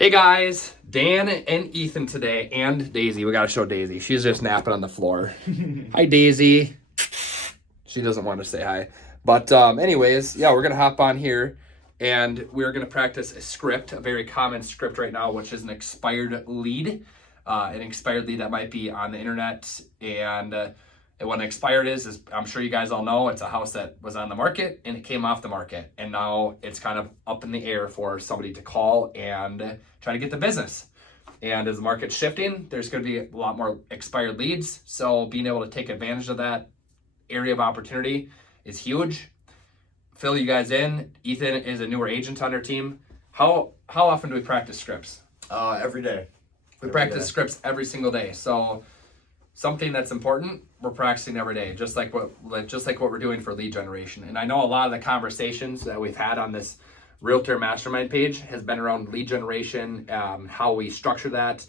Hey guys, Dan and Ethan today, and Daisy. We got to show Daisy. She's just napping on the floor. Hi, Daisy. She doesn't want to say hi. But anyways, yeah, we're going to hop on here, and we're going to practice a script, a very common script right now, which is an expired lead. An expired lead that might be on the internet. And what an expired is I'm sure you guys all know, it's a house that was on the market, and it came off the market. And now it's kind of up in the air for somebody to call and try to get the business. And as the market's shifting, there's going to be a lot more expired leads. So being able to take advantage of that area of opportunity is huge. Fill you guys in. Ethan is a newer agent on our team. How often do we practice scripts? Every day. We practice scripts every single day. So something that's important, we're practicing every day, just like what we're doing for lead generation. And I know a lot of the conversations that we've had on this Realtor Mastermind page has been around lead generation, how we structure that.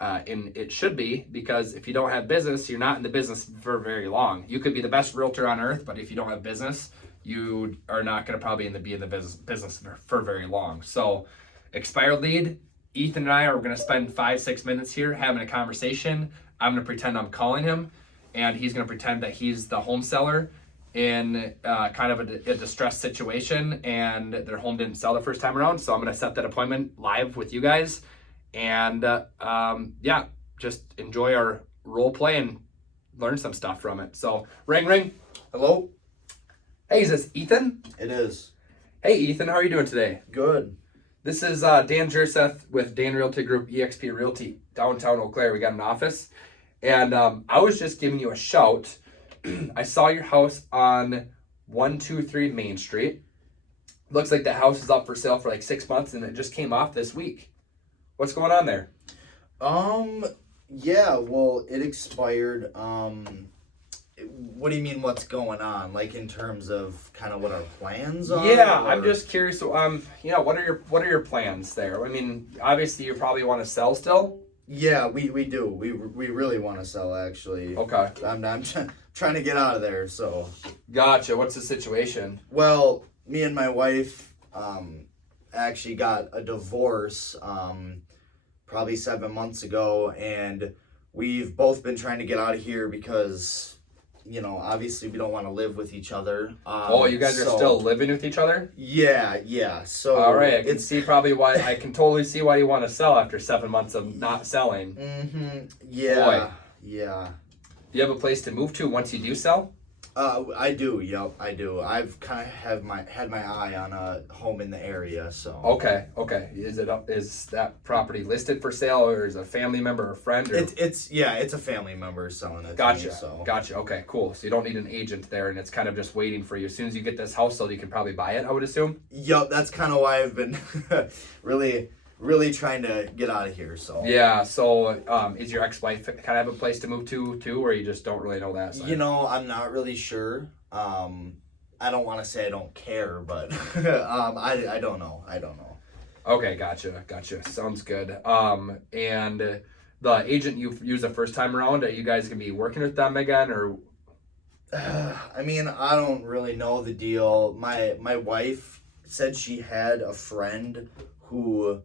And it should be, because if you don't have business, you're not in the business for very long. You could be the best realtor on earth, but if you don't have business, you are not going to probably be in the business for very long. So expired lead, Ethan and I are going to spend 5-6 minutes here having a conversation. I'm going to pretend I'm calling him, and he's going to pretend that he's the home seller in kind of a distressed situation, and their home didn't sell the first time around. So I'm going to set that appointment live with you guys, and just enjoy our role play and learn some stuff from it. So ring, ring. Hello? Hey, is this Ethan? It is. Hey, Ethan, how are you doing today? Good. This is Dan Jerseth with Dan Realty Group, eXp Realty, downtown Eau Claire. We got an office. And I was just giving you a shout. I saw your house on 123 Main Street. Looks like the house is up for sale for like 6 months, and it just came off this week. What's going on there? Yeah, well, it expired. What do you mean what's going on? Like in terms of kind of what our plans are? Yeah, I'm just curious. What are your plans there? I mean, obviously you probably want to sell still. Yeah, we do. We really want to sell, actually. Okay. I'm trying to get out of there, so. Gotcha. What's the situation? Well, me and my wife actually got a divorce probably 7 months ago, and we've both been trying to get out of here because, obviously we don't want to live with each other. You guys are still living with each other? Yeah. So all right, I can totally see why you want to sell after 7 months of not selling. Mm-hmm. Yeah. Boy. Yeah. Do you have a place to move to once you do sell? I do. Yep, I do. I've kind of had my eye on a home in the area. So okay. Is that property listed for sale, or is a family member or friend? Or? It's a family member selling it. Gotcha. To me, so. Gotcha. Okay, cool. So you don't need an agent there, and it's kind of just waiting for you. As soon as you get this house sold, you can probably buy it, I would assume. Yep, that's kind of why I've been really trying to get out of here. So yeah. So is your ex-wife kind of have a place to move to too, or you just don't really know that side? I'm not really sure. I don't want to say I don't care, but I don't know. Okay, gotcha. Sounds good. And the agent you used the first time around, are you guys gonna be working with them again, or? I mean, I don't really know the deal. My wife said she had a friend who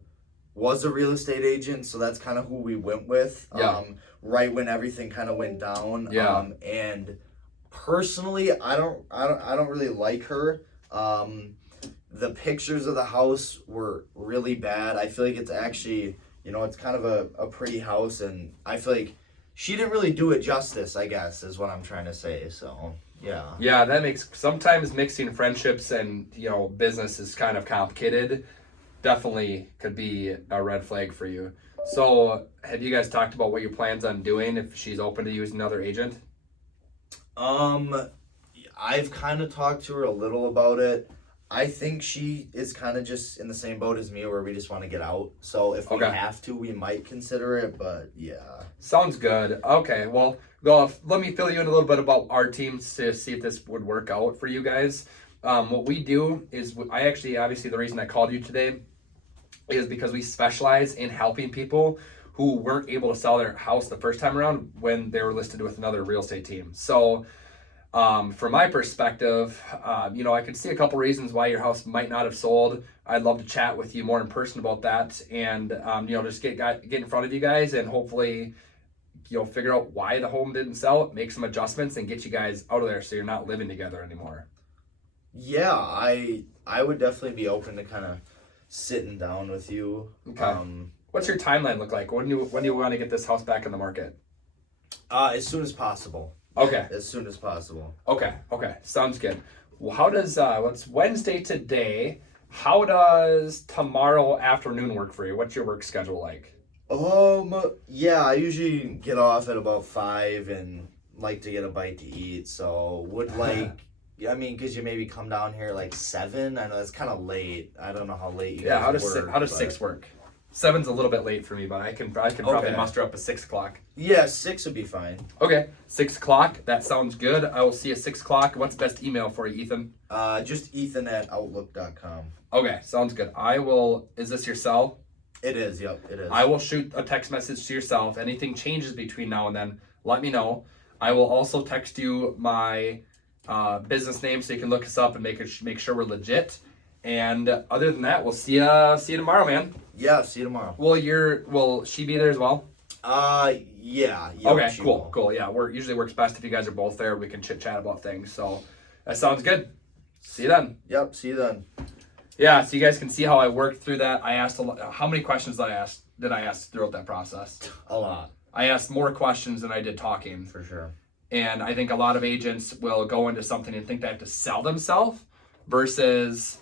was a real estate agent, so that's kind of who we went with. Yeah. Right when everything kind of went down. Yeah. And personally, I don't really like her. The pictures of the house were really bad. I feel like it's actually, it's kind of a pretty house, and I feel like she didn't really do it justice, I guess, is what I'm trying to say. So, yeah. Yeah, that makes, sometimes mixing friendships and, business is kind of complicated. Definitely could be a red flag for you. So have you guys talked about what your plans on doing if she's open to using another agent? I've kind of talked to her a little about it. I think she is kind of just in the same boat as me, where we just want to get out. So if we have to, we might consider it, but yeah. Sounds good. Okay, well, let me fill you in a little bit about our team to see if this would work out for you guys. What we do is, obviously the reason I called you today is because we specialize in helping people who weren't able to sell their house the first time around when they were listed with another real estate team. So From my perspective, I could see a couple reasons why your house might not have sold. I'd love to chat with you more in person about that, and just get in front of you guys, and hopefully, figure out why the home didn't sell, make some adjustments, and get you guys out of there so you're not living together anymore. Yeah, I would definitely be open to kind of sitting down with you. Okay. What's your timeline look like? When do you want to get this house back in the market? As soon as possible. Okay. As soon as possible. Okay. Sounds good. Well, how does what's Wednesday today? How does tomorrow afternoon work for you? What's your work schedule like? Yeah, I usually get off at about 5 and like to get a bite to eat. So because you maybe come down here like 7. I know that's kind of late. I don't know how late you guys work. How does 6 work? 7's a little bit late for me, but I can probably muster up a 6 o'clock. Yeah, 6 would be fine. Okay, 6 o'clock. That sounds good. I will see you at 6 o'clock. What's the best email for you, Ethan? Just ethan@outlook.com. Okay, sounds good. Is this your cell? It is, yep, it is. I will shoot a text message to yourself. Anything changes between now and then, let me know. I will also text you my business name so you can look us up and make sure we're legit. And other than that, we'll see you tomorrow, man. Yeah, see you tomorrow. Will she be there as well? Yeah. Okay, cool. Yeah, usually works best if you guys are both there. We can chit chat about things. So that sounds good. See you then. Yep, see you then. Yeah, so you guys can see how I worked through that. I asked how many questions did I ask throughout that process? A lot. I asked more questions than I did talking. For sure. And I think a lot of agents will go into something and think they have to sell themselves versus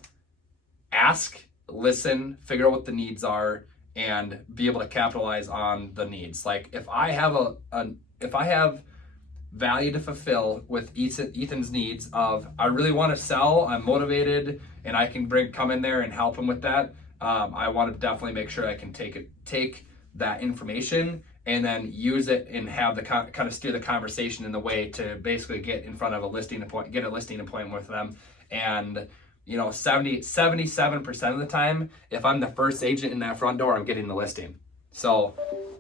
ask, listen, figure out what the needs are, and be able to capitalize on the needs. Like if I have value to fulfill with Ethan's needs of I really want to sell, I'm motivated, and I can come in there and help him with that. I want to definitely make sure I can take that information and then use it and have the kind of steer the conversation in the way to basically get in front of get a listing appointment with them. And 77% of the time, if I'm the first agent in that front door, I'm getting the listing. So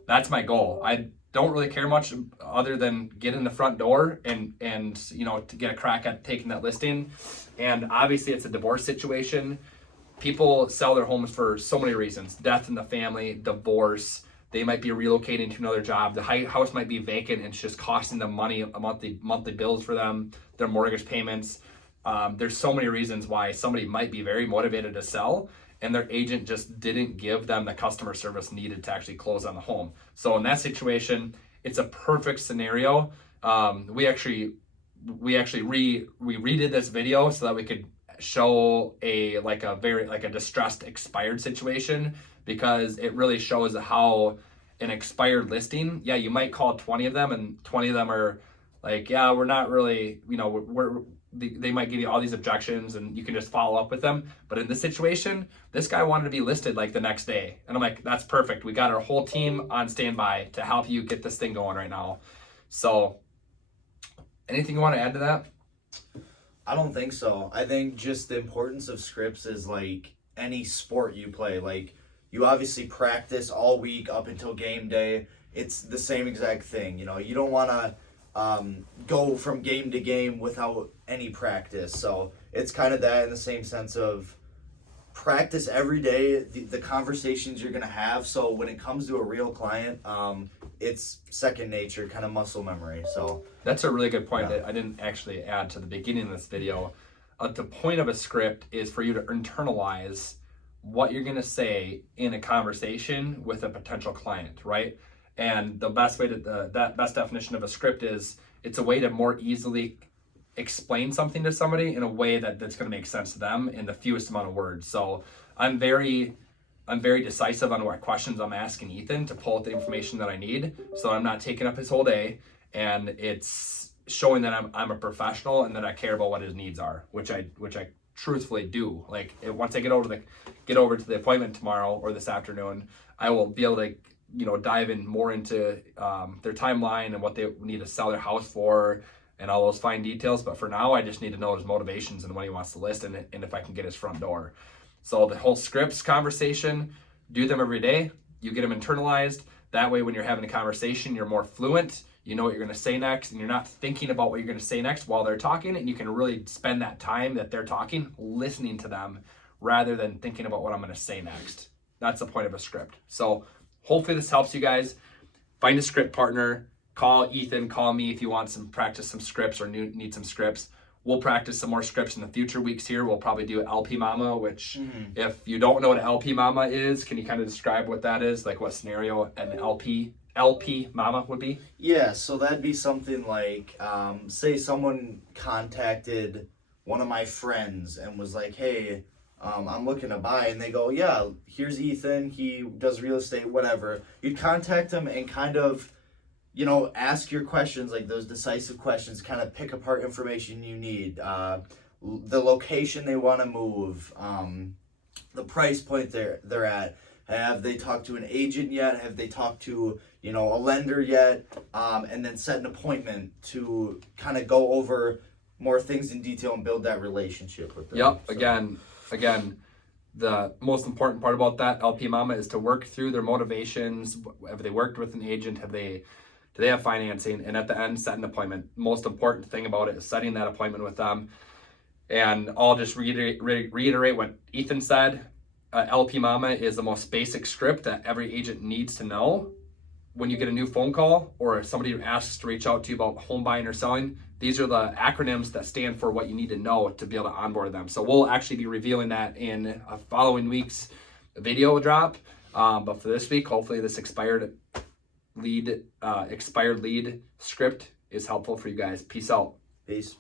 that's my goal. I don't really care much other than get in the front door and to get a crack at taking that listing. And obviously it's a divorce situation. People sell their homes for so many reasons: death in the family, divorce. They might be relocating to another job. The house might be vacant and it's just costing them money, monthly bills for them, their mortgage payments. There's so many reasons why somebody might be very motivated to sell and their agent just didn't give them the customer service needed to actually close on the home. So in that situation, it's a perfect scenario. We redid this video so that we could show a distressed expired situation, because it really shows how an expired listing, yeah, you might call 20 of them and 20 of them are like, yeah, we're not really, they might give you all these objections and you can just follow up with them. But in this situation, this guy wanted to be listed like the next day. And I'm like, that's perfect. We got our whole team on standby to help you get this thing going right now. So anything you want to add to that? I don't think so. I think just the importance of scripts is like any sport you play. Like, you obviously practice all week up until game day. It's the same exact thing. You don't want to go from game to game without any practice. So it's kind of that in the same sense of practice every day, the conversations you're going to have. So when it comes to a real client, it's second nature, kind of muscle memory. So that's a really good point that I didn't actually add to the beginning of this video. The point of a script is for you to internalize what you're going to say in a conversation with a potential client, right? And the best way that best definition of a script is it's a way to more easily explain something to somebody in a way that's going to make sense to them in the fewest amount of words. So I'm very decisive on what questions I'm asking Ethan to pull out the information that I need, so I'm not taking up his whole day, and it's showing that I'm a professional and that I care about what his needs are, which I truthfully do. Like, once I get over to the appointment tomorrow or this afternoon, I will be able to dive in more into their timeline and what they need to sell their house for and all those fine details. But for now, I just need to know his motivations and what he wants to list and if I can get his front door. So the whole scripts conversation, do them every day. You get them internalized. That way, when you're having a conversation, you're more fluent. you know what you're going to say next, and you're not thinking about what you're going to say next while they're talking, and you can really spend that time that they're talking listening to them rather than thinking about what I'm going to say next. That's the point of a script. So hopefully this helps you guys. Find a script partner. Call Ethan, call me if you want some practice some scripts or need some scripts. We'll practice some more scripts in the future weeks here. We'll probably do LP Mama, which if you don't know what LP Mama is, can you kind of describe what that is? Like what scenario an LP Mama would be? Yeah, so that'd be something like, say someone contacted one of my friends and was like, hey, I'm looking to buy, and they go, yeah, here's Ethan, he does real estate, whatever. You'd contact him and kind of, you know, ask your questions, like those decisive questions, kind of pick apart information you need, the location they want to move, the price point they're at. Have they talked to an agent yet? Have they talked to, you know, a lender yet? And then set an appointment to kind of go over more things in detail and build that relationship with them. Yep. So. Again, the most important part about that LP Mama is to work through their motivations. Have they worked with an agent? Do they have financing? And at the end, set an appointment. Most important thing about it is setting that appointment with them. And I'll just reiterate what Ethan said. LP Mama is the most basic script that every agent needs to know. When you get a new phone call or somebody asks to reach out to you about home buying or selling, these are the acronyms that stand for what you need to know to be able to onboard them. So we'll actually be revealing that in a following week's video drop. But for this week, hopefully this expired lead script is helpful for you guys. Peace out. Peace.